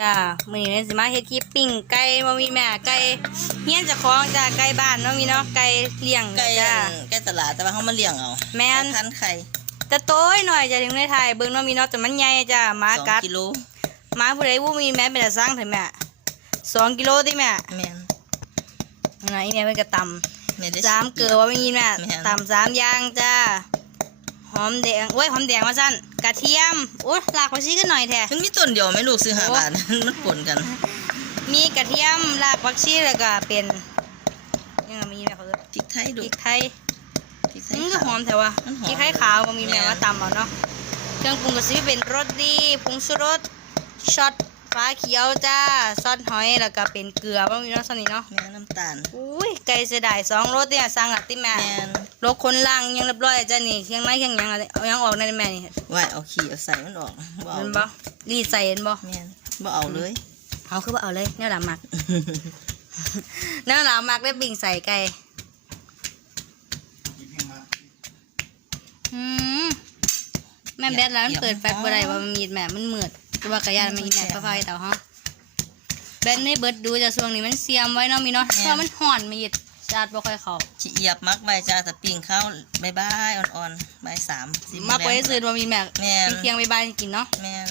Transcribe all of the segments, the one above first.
จ้ามื้อนี้สิมาเฮ็ดคลิปปิ้งไก่บ่มีแม่ไก่เฮียนเจะคล้าของจ้าไก่บ้านเนาะมีเนาะไก่เลี้ยงไก่จ้าไก่ตลาดแต่ว่าเขามาเลี้ยงเอาแม่นไก่พันธุ์ไข่แต่โต้ยหน่อยจะถึงได้ถ่ายเบิ่งเนาะมีเนาะแต่มันใหญ่จ้าหมาสองกัดกิโลหมาผู้ใดบ่มีแม่เป็นตาสร้างเถอะแม่สองกิโลติแม่แม่นไหนแม่เป็นกระตำแม่ได้สามเกลือว่าไม่มีแม่แม่นตำสามอย่างจ้า หอมแดงโอ้ยหอมแดงว่าซั่นกระเทียมโอ้ยลากผักชีกันหน่อยแท้มันมีต้นเดียวไหม่ลูกซื้อหาโอ้บาท มันปนกัน มีกระเทียมรากผักชีแล้วก็เป็นยังไงมีแม่เขาเอิ้นพริกไทยพดูริกไทยพริกไทอืยมก็ขาวหอมแต่ว่ามันหอมพริกไทยขาวบ่มีแม่แม่ว่าตำเอาเนาะเครื่องปรุงก็สิเป็นรสดีผงชูรสช็อต ฟ้าเขียวจ้าซอสหอยแล้วก็เป็นเกลือบ่มีเนาะซั่นนี่เนาะแม่น้ำตาลอุ้ยไก่เสียดายสองรสเนี่ยสั่งอะติแม่แม่นรสคนล่างยังเรียบร้อยจ้ะนี่เคียงไม้เคียงหยังอะไรเอายังออกในแม่นี่ไว้เอาขี้เอาใส่มันออกบ่เอาเห็นบ่รีดใส่เห็นบ่แม่นบ่เอาเลย เอาคือบ่เอาเลยแนวหลามัก แนวหลามักได้บิ่งใส่ไก่อืมแม่แบดแล้วมันเปิดแฟลชบ่ได้ว่ามันมีดแม่มันมืด แต่ว่ากระยานมันมีแม่ฟ้าๆเต่าฮะแบดนี่เบิดดูจะช่วงนี้มันเสียมไว้เนาะมีเนาะเพราะมันห่อนมีดชาดบ่ค่อยเข้าขี้เอียบมักไว้จ้าแต่ปิ้งข้าวบายบายอ่อนๆบ่ายสามสี่โงมักไว้ซื้อบ่มีแม่แม่นเที่ยงๆบ่ายๆกินเนาะแม่น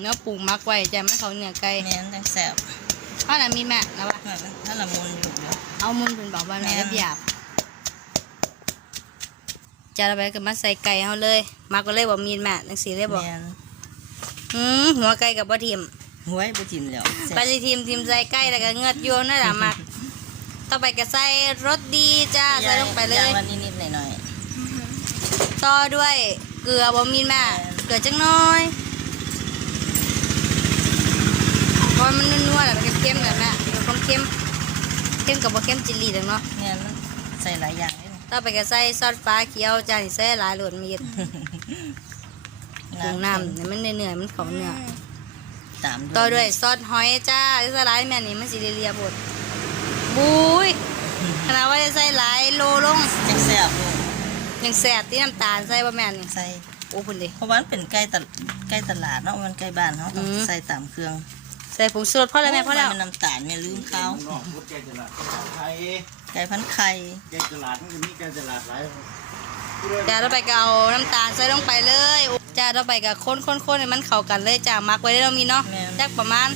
เนื้อปรุงมักไว้จะไม่เขาเนื้อไก่แม่นจังแซ่บเพราะนั้นมีแม่นะวะแม่นถ้าละมุนอยู่เดี๋ยวเอามุนเป็นบอกว่าหน่อยแม่แล้วหยาบจะเอาไปกับมาใส่ไก่เขาเลยมักก็เลยบอกมีแม่นังสีเลยบอกแม่น อืมหัวไก่กับบ่ทิมหวยบ่จิ้มแล้วแซ่ไปบสิทิมทิมใส่ไก่แล้วก็เงือดโยนนั่นแหละมักต่อไปก็ใส่รสดีจ้าใส่ลงไปเลอยางละนิดๆหน่อยต่อด้วยเกลือบ่มีแม่แม่นเกลือจังน้อยเพราะมันนัวๆแหละมันก็เข้มแหละแม่มีความเข้มเข้มกับบ่เข้มจิลลี่ดังเนาะๆแม่นมันใส่หลายอย่างเลยนะต่อไปก็ใส่ซอสฟ้าเขียวจานนี่ใส่หลายโหลดมีด ปรุงน้ำเนี่ยมันเนื้อๆมันของเนื้อตามต่อด้วยซอสหอยจ้าใส่หลายแม่นี่มันสิเรียบดบุ้ยขนาดว่าจะใส่หลายโลลงจังแซ่บลูกยังแสบที่น้ำตาลใส่บ่แม่นนี่ใส่โอ้พุ่นดิเพราะว่ามันเป็นไก่ตะไก่ตลาดเนาะมันไก่บ้านเฮาต้องอืมใส่ตามเครื่อง ใส่ผงชูรสพอแล้วแม่พอแล้วมันน้ำตาลแม่ลืมข้าวนอกพุทธแกตลาดไทยไก่พันไข่แกตลาดมันจะมีแกตลาดหลายจ้าต่อไปก็เอาน้ำตาลใส่ลงไปเลย จ้าต่อไปก็คนๆๆให้มันเข้ากันเลยจ้ามักไว้ได้แล้วมีเนาะจักประมาณ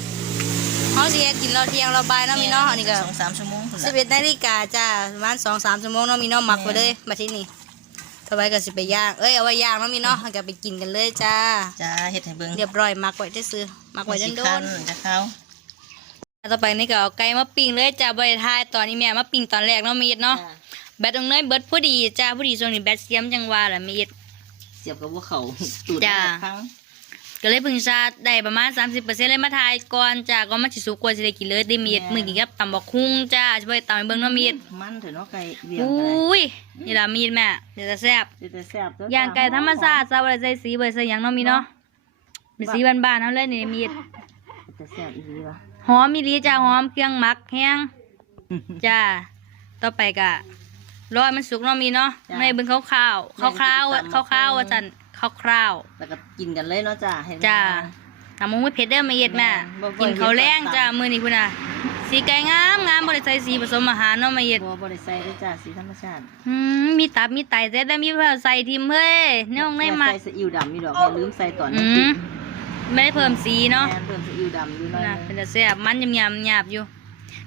เฮาสิเฮ็ดกินเราเที่ยงเราบ่ายเนาะมีเนาะอันนี้ก็สองสามชั่วโมงพุ่นสิบละเอ็ดนาฬิกาจ้าประมาณสองสามชั่วโมงเนาะมีเนาะหมักไปเลยมาที่นี่ต่อไปก็สิไปย่างเอ้ยเอาไว้ย่างเนาะมีเนาะเอาก็ไปกินกันเลยจ้า จ้าเฮ็ดให้เบิ่งเรียบร้อยหมักไว้ได้ซื้อหมักไว้จนโดสิคันจะเข้าต่อไปนี่ก็เอาไก่มาปิ้งเลยจ้าบริทายตอนนี้แม่มาปิ้งตอนแรกเนาะมีดเนาะแบตตรงเนยเบิดพอดีจ้าพอดีช่วงนี้แบตเสียมจังว่าล่ะมีด เสียบกับว่าเขาตูดจ้าครั้งก็เลยเพึ่งชาร์จได้ประมาณ 30%เลยมาทายก่อนจ้าก็มาสิสุกกว่าสิได้กินเลยได้มีดมื้อกินกับตำบักหุ่งจ้าจะไปตำให้เบิ่งเนาะมีดมันเถอะเนาะไก่เลี้ยงอก็ไดุ้้ยนี่ล่ะมีดแม่เดี๋ยวจะแซ่บสิแต่แซ่บตัวย่างไก่ธรรมชาติซะบ่ได้ใส่สีบ่ได้ใส่หยังเนาะมีเนาะเป็นสีบ้านๆเฮาเลยนี่มีดแต่แซ่บอีหลีว่ะหอมมีหลีจ้าหอมเครื่องหมักแห้งจ้าต่อไปก็ รอให้มันสุกเนาะมีเนาะไม่เบิ่งคร่าวๆคร่าวๆว่าคร่าวๆว่าจันคร่าวแล้วก็กินกันเลยเนาะจ้าให้ๆจ้าตำมงไม่เผ็ดเด้อมาเย็ดแม่บ่บ่กินข้าวแรงเฮ็ดตามจ้ามื้อนี้พุ่นน่ะสีไก่งามงามบ่ได้ใส่สีผสมอาหารเนาะมาเย็ดบัวบริใส่ด้วยจ้าสีธรรมชาติอืมมีตับมีไตเสร็จแล้วมีเพิ่มใส่ทิมเฮ้ยน้องได้มา ใส่ซีอิ๊วดำมีดอกอย่าลืมใส่ตอนอืน้ำจิ้มมไม่ได้เพิ่มสีเนาะแม่นเพิ่มซีอิ๊วดำอยู่หน่อยนะหเป็นนึงแต่แซ่บมันยำยำหยาบอยู่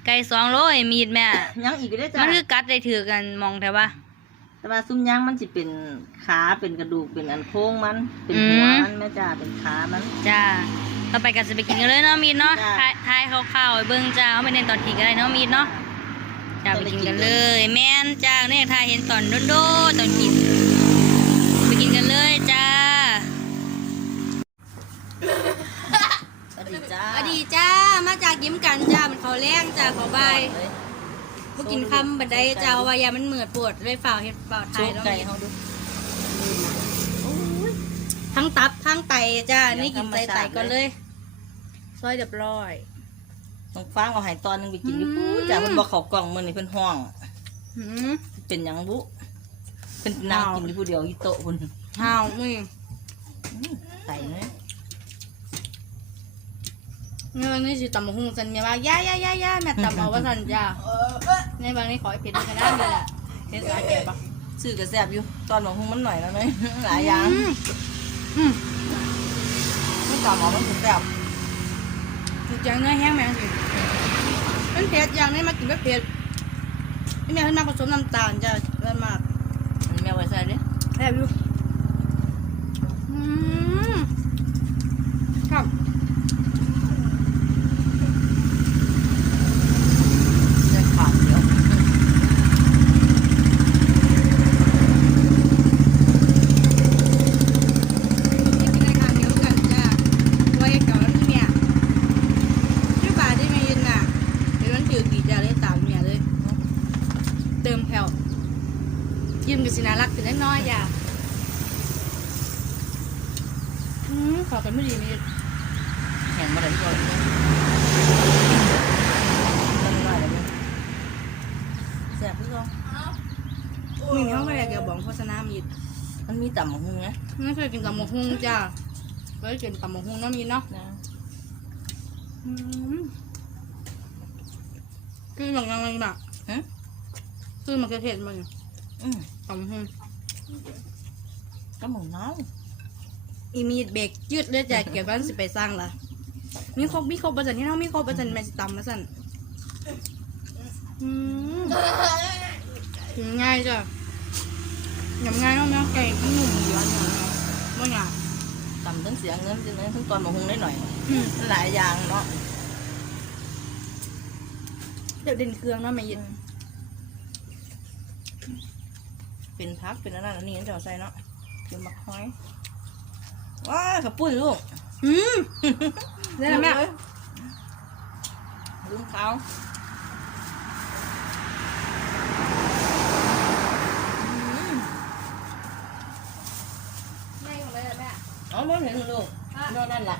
ไก่สองโลไอ้มีดแม่ ยังอีกก็ได้จ้ามันคือกัดได้ถือกันมองแต่ว่า แต่ว่าซุ้มย่างมันสิเป็นขาเป็นกระดูกเป็นอันโค้งมัน เป็นหัวอืมมันแม่จ้าเป็นขามันจ้าต่อไปก็จะไปกินกันเลยเนาะมีดเนาะจ้าทายทายข้าวๆไอ้เบิ้งจ้าเอาไปเน้นตอนกินกันเลยเนาะมีดเนาะจ้าไปกินกันเลย แม่นจ้าเนี่ยทายเห็นตอนโดนๆตอนกินไปกินกันเลยจ้า สวัสดี จ้าสวัสดีจ้า มาจากยิ้มกันจ้า มันเขาแรงจ้าเขาใบายพวกกินคำบันไดจ้าเพราะว่ายามันเหมือดปวดเลยฝ่าเห็ดฝ่าไทชุยบแล้วไก่มีเขาดูทั้งตับทั้งไตจ้า นี่กินไตธรรมชาไตติก่อนเลย ซอยเรียบร้อยต้องฟังเอาใหายตอนหนึงไปกินอยู่อืมปูจ้าเพิ่นบอกเขากล่องมื้อนี้เพิ่นห้องหืมเป็นหยังบุเพิ่นนั่งอ้าวกินอยู่ผู้เดียวอยู่โต๊ะเพิ่นห้าวมึงไก่เนาะ เมื่อวันนี้สิตำบักหุ่งสันเมียว่าย่าย่าย่าย่าแม่ตำเอาว่าสันจ้าในบางนี้ขอให้เผ็ดด้วยกันได้เลยแหละเผ็ดหลายแก่ปะซื้อกระแซบอยู่ ตอนหมองคงมันหน่อยแล้วเนยหลายอย่างอืมอืมมันตามหมอมันกระแซบถูกจังเนื้อแห้งแม่สิมันเผ็ดอย่างนี้มากินแบบเผ็ดนี่แม่เพิ่นมาผสมน้ำตาลจ้ะเพิ่นมากมันแม่ไว้ใส่ดิแซ่บอยู่อืมครับ เนื้อขาดเดียว นี่กินในคางเดียวกันจ้ะไว้เก่าแล้วนี่เนี่ยชื่อบาทที่ไม่ยินน่ะเดี๋ยวมันถือกี่จ้ะเลยตามเมียเลย เติมแผ่วยิ้มกับสินารักถึงน้อยๆอย่า อืมขอกันไม่ดีไม่ดีแข็งมาได้ก่อนเลยนั่นหน่อยเลยแซ่บพี่ก็มีเขาไม่ได้เกี่ยวบอกโฆษณามีดมันมีต่ำหมองคงไงไม่เคยกินตำหมกฮุงจ้าเคยกินตำหมกฮุงเน้ำมีเนาะนะอืมคืออย่างยังไงบ้างฮะคือมันกระเทียมมันอืมตำหมกฮุงก็หมูน้าว อีมีดเบรกยืดเลยจ้ะเกี่ยวกันสิไปสร้างละมีครบมีครบประจันที่เขามีครบประจันแม่สิตำมาสั่นอืมถึงง่ายจ้ะยำง่ายเนาะแม่ไก่มันหนุ่มดีวะเนี่ยไม่หยาบต่ำทั้งเสียเงินจังเลยทั้งตอนหมองคงได้หน่อยอืมมันหลายอย่างเนาะเดี๋ยวเด่นเครื่องเนาะแม่ยินเป็นพักเป็นอันนั้นอันนี้จะเอาใส่เนาะเป็นมักห้อย ว้าขับปุ้นลูกอืมได้แล้วแม่ลืมเขาง่ายของเลยแม่เอาไม่เห็นลูกนอนนั่นแหละ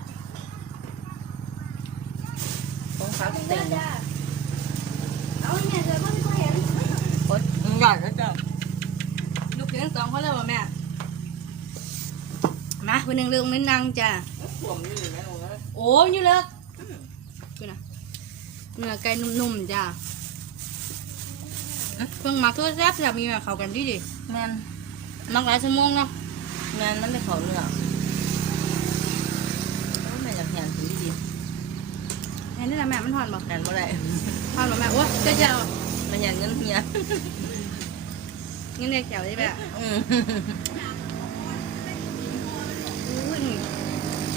ของพักเต็ม เอาเนี่ยเจอพ่อที่พ่อเห็น โอ๊ยมันใหญ่แล้วจ้ะ ลูกเพียงสองคนเลยว่ะแม่มาค นหนึ่งเรื่องนึงนั่งจ้ะขวมอยู่ไหมลูกเอ้ยโอ้ยอยู่เลิกกูนะเนื้อไก่นุ่มๆจ้ะเพิ่งมาทั่วแซ่บจะมีมาเข้ากันดีดิแมนมักหลายชั่วโมงเนาะแมนมันไม่เขาเนื้อโอ้ยแม่อยากเห็นสีดีแค่นี้แหละแม่มันหอนบอกแมนบ่ได้หอนบอกแม่โอ้ยเจ้าเจ้ามันอยากเงินเมียงี้เรียกแถวได้แม่อืม อุ้ย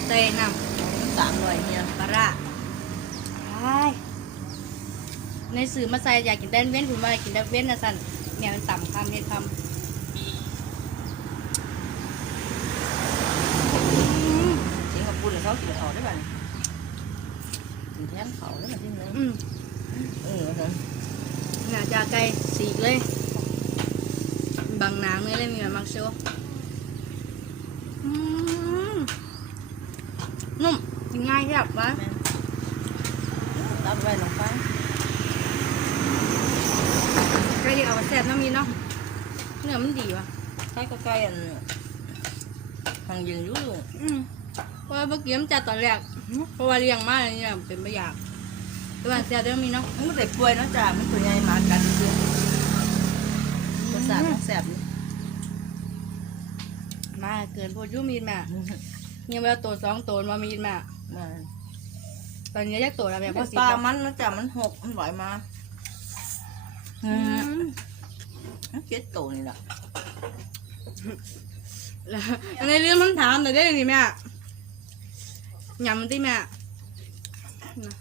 เตยน้สามร้อยเมียำปลาร้าใช่ในสื่อมาใส่อยากกินแดนเว้นคุณว่าอยากกินแดนเว้นนะสันเนี่ยมันต่ำคำเนี่ยคำอืมจริงกับปุ้นเขากินเขาได้ป่ะกินแทนเขาได้ป่ะที่นึงอืมเออครับหน้าจาไก่สีกเลยบางนางเลยเลยมีแบบมักโชว์อืม นุ่มกินง่ายแซ่บวะแม่นรับไว้ลงไปไก่ที่เอามาแซ่บน้ำมีเนาะเนื้อมันดีวะใกล้ก็ใกล้อันทางยืนอยู่ลูกอืมเพราะว่าเมื่อกี้มันจัดตอนแรกเพราะว่าเลี้ยงมาอะไรเนี่ยเป็นไม่อยากแต่ว่าแซ่บเดี๋ยวมีเนาะมันก็ได้ป่วยเนาะจ้ามันตัวใหญ่หมากัดจริงภาษาทมันแสบอยู่ มาเกินโพดอยูมีดแม่ยังไม่เอาตัวสองตัวมามีดแม่มาตอนนี้ยักตัวแล้วแบบปพ่อสีลามันเนาะจ้ามันหกมันไหวมาอือืมมเจ็ดตัวนี่แหละแล้วอันนี้เรื่องมันถามแต่ได้ยังไงแม่ยำมันที่แม่น่ะ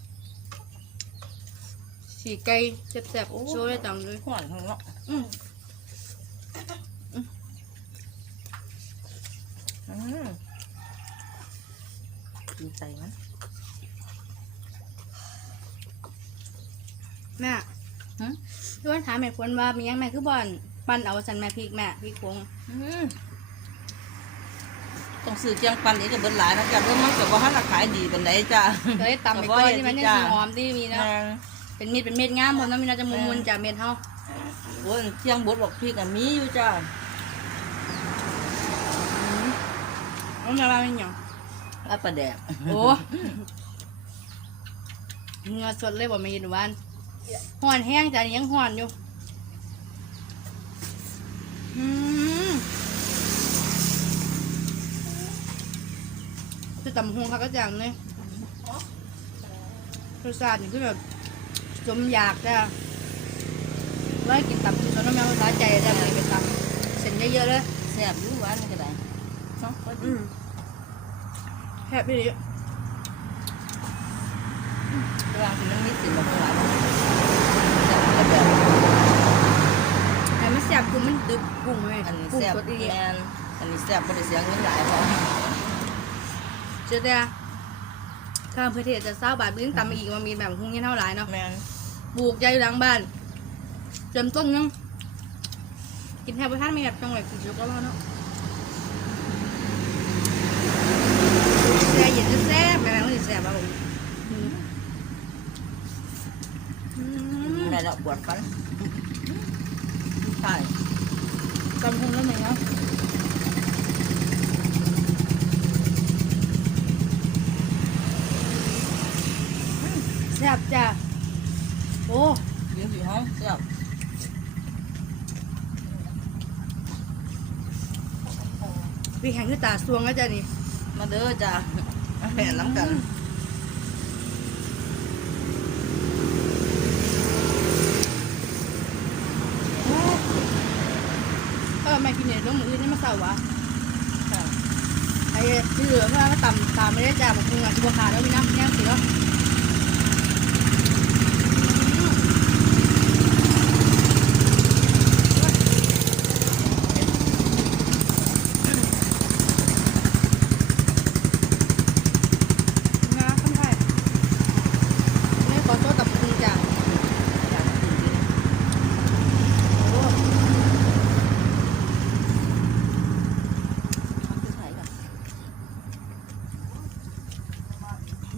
สีไก่แซ่บๆโชว์ได้ตังค์เลยหวานข้างนอก อืม อืม ดีใจมันแม่ฮะพี่วันถามแม่ควรว่ามียังแม่คือบอลปั้นเอาสันแม่พริกแม่พริกพงอืมต้องซื้อเจียงปันอีกก็เบิดหลายนะจ้าเรื่องมันกับว่าถ้าราขายดีเป็นไหนจ้าเคยตำไปก่อนที่มันยังสีหอมที่มีนะแม่งเป็นเม็ดเป็นเม็ดงามผมน้ำมีน่าจะมุนๆจากเม็ดเฮาโอ้ยเจียงบดบอกพริกอะมีอยู่จ้า เอามาว่าเป็นหยังแล้วปลาแดกโอ้เงาสดเลยบ่มายินหวานห่อนแห้งจ้ะนี่ยังห่อนอยู่อืมคือตำหงเขาก็จังเลยรสชาตินี่คือแบบสมอยากจ้ะแล้วกินตำคือสนน้ำมันภาษาใจจ้ะมันเป็นตำเส้นเยอะๆเลยแซ่บอยู่หวานก็ได้ เนาะพอดีอืมแฮปปี้ระหว่างที่มันมีสิ่งแบบหลายแซ่บก็แบบแต่ไม่แซ่บคือมันดึกกุ้งเลยอันนี้กุ้งแซ่บสดอีแมนอันนี้แซ่บบ่ได้เสียเงินหลายพอเจอแต่ข้ามเพื่อเทศจะเศร้าบาทบิ้งตำมาอีกมันมีแบบหุ้งเงี้ยเท่าไหร่เนาะแมนปลูกใจอยู่หลังบ้านเจมต้นยังกินแทบประทานไม่แบบจังหวัดกินชุกแล้วเนาะ แซ่เย็นจะแซ่บแม่แม่ก็จะแซ่บอะผมอืมอืมได้แล้วปวดฟันใช่ตำหุ้งแล้วไหมเนาะแซ่บจ้ะโอ้ยิงสีห้องแซ่บพี่แข่งคือตาสวงแล้วจ้ะนี่ มาเด้อจ้าแผ่น้ำกันเออไม่กินเนี่ยน้องมืออื่นนี่มาเศร้าวะค่ะไอ้ที่เหลือเพื่อนก็ต่ำตามไม่ได้จ่าบอกมึงอะที่บัวขาแล้วมีน้ำแง่สิแล้วงาข้างไทยไม่ขอโทษกับมึงจ้ะ อยากกินกิน โอ้ ทำคือไทยกัน อืม จ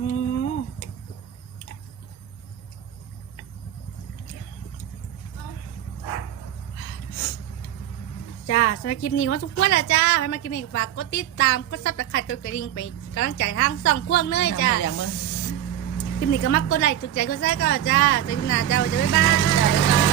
้าสำหรับคลิปนี้ขอสุขวัสดีจ้าให้มาคลิปนี้ก็ฝากกดติดตามกดซับสไครต์กดกระดิ่งไปกำลังใจทางสองพวงเนยจ้าอย่างเมื่อคลิปนี้ก็มักกดไลค์ถูกใจกดแชร์ก็จ้าเจอกันหน้าจ้าจะบ๊ายบายจ้าบ๊ายบาย